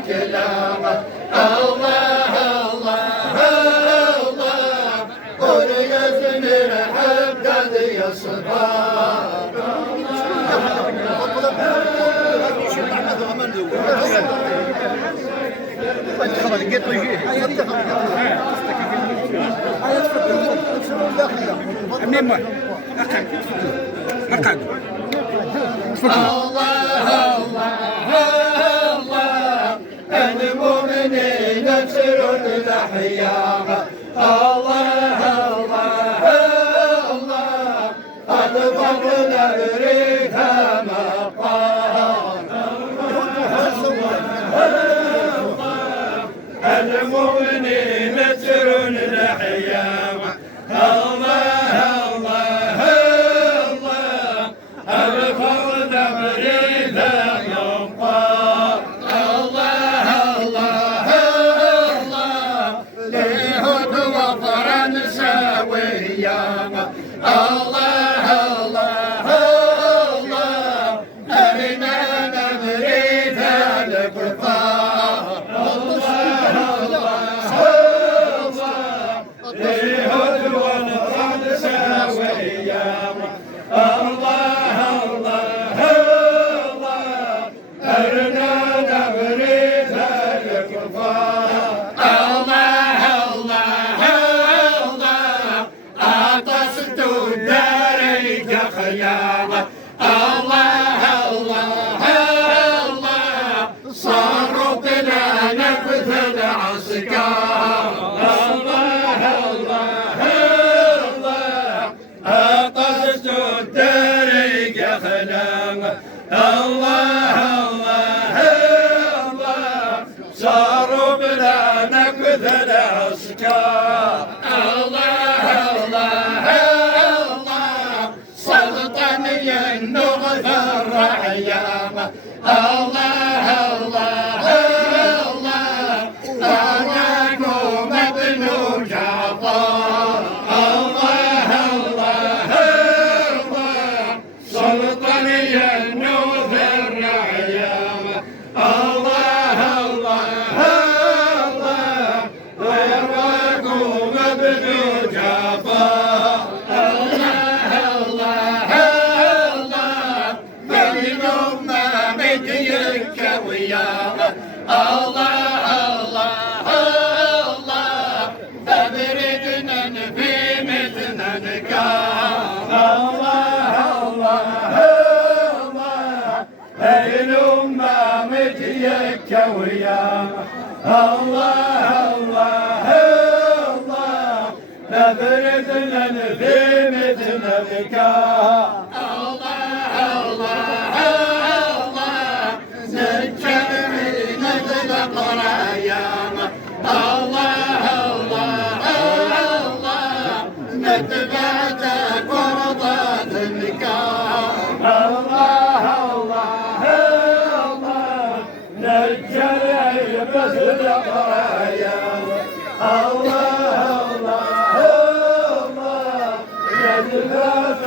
كلامه الله الله الله قول يزني الحب ذي الصفات الله الله المؤمنين يسرون الأحياء الله الله الفضل نريها مقام المؤمنين يسرون الأحياء الله الله الله الفضل نريها مقام الله الله الله ليهود وفرنسا وياما الله الله الله أرنا نريد الكفار الله الله ليهود وفرنسا وياما الله الله الله أرنا نريد الكفار الله الله الله عطست الدارج خيامة الله الله الله صاروا بلا نفذ العسكر الله الله الله عطست الدارج خيامة الله الله الله صاروا بلا نفذ العسكر الله الله الله سلطني النغفر عيامة الله الله الله أناكم ابن جعفر الله الله الله سلطني النغفر عيامة الله الله الله ويراكم ابن جعفر الله الله الله من أمامك الكويامة الله الله الله فبردنا في مثل نكام الله الله الله من أمامك الكويامة الله الله الله فبردنا في مثل نكام الله الله الله نجمعين القرايامة الله الله الله نتبعت قرضات النكام الله الله الله نجمعين القرايامة الله الله الله نتبعت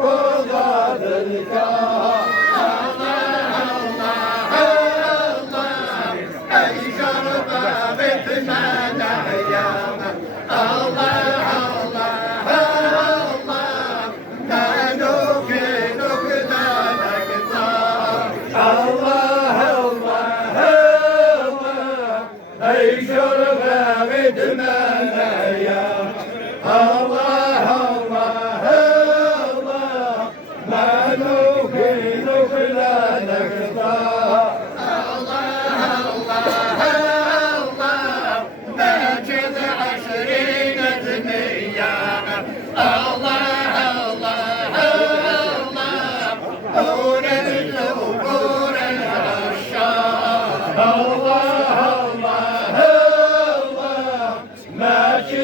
قرضات النكام الله الله الله ماشي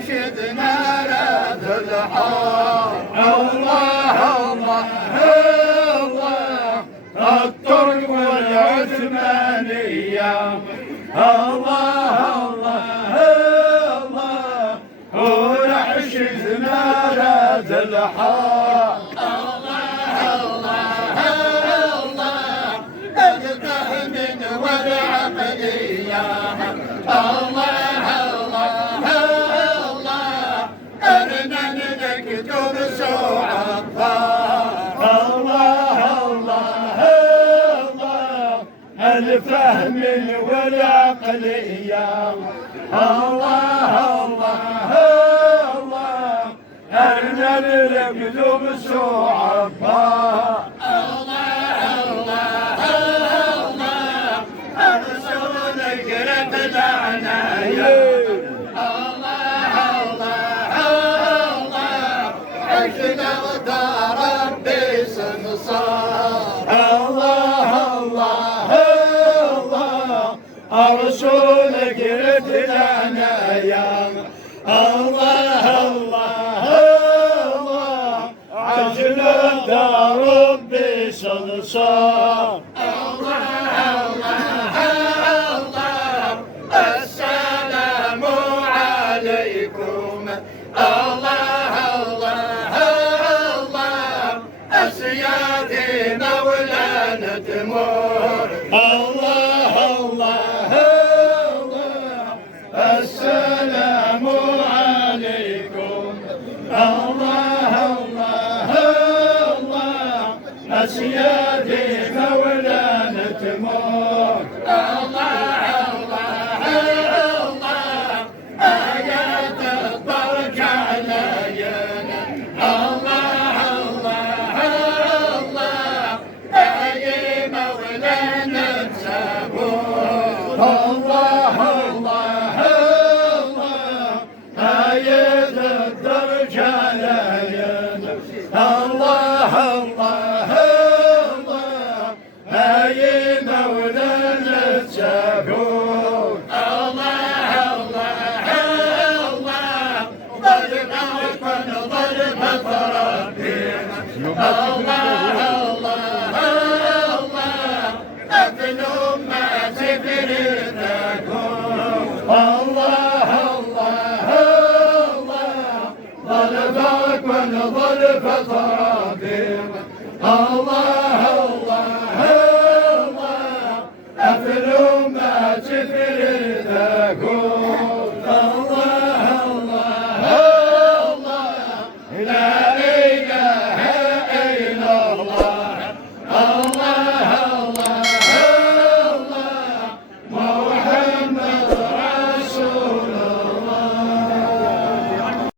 ورشدنا رد الحق الله الله الله الطرق والعثمانية الله الله الله ورشدنا رد الحق الله الله الله الفهم والعقلية الله الله الله أرنا نكتب سوعة الله الله الله الفهم والعقلية الله الله الله أرنا نكتب سوعة الله الله الله الرسول قرب العناية الله الله الله عشنا ودار ربي سنصار الله الله الله الرسول قرب العناية الله الله الله عشنا ودار ربي سنصار الله الله الله السلام عليكم الله الله الله أسيادي مولانا تمور الله الله الله السلام عليكم الله الله الله أسيادي مولانا تمور الله الله الله آيات الضرج علينا الله الله الله أي مولانا تسابور الله الله الله آيات الضرج علينا الله الله الله أي مولانا تسابور الله الله الله ضرب وكن ضرب فرابينا الله الله الله أبنوا ما سفرتكم الله الله الله ضرب وكن ضرب فرابينا الله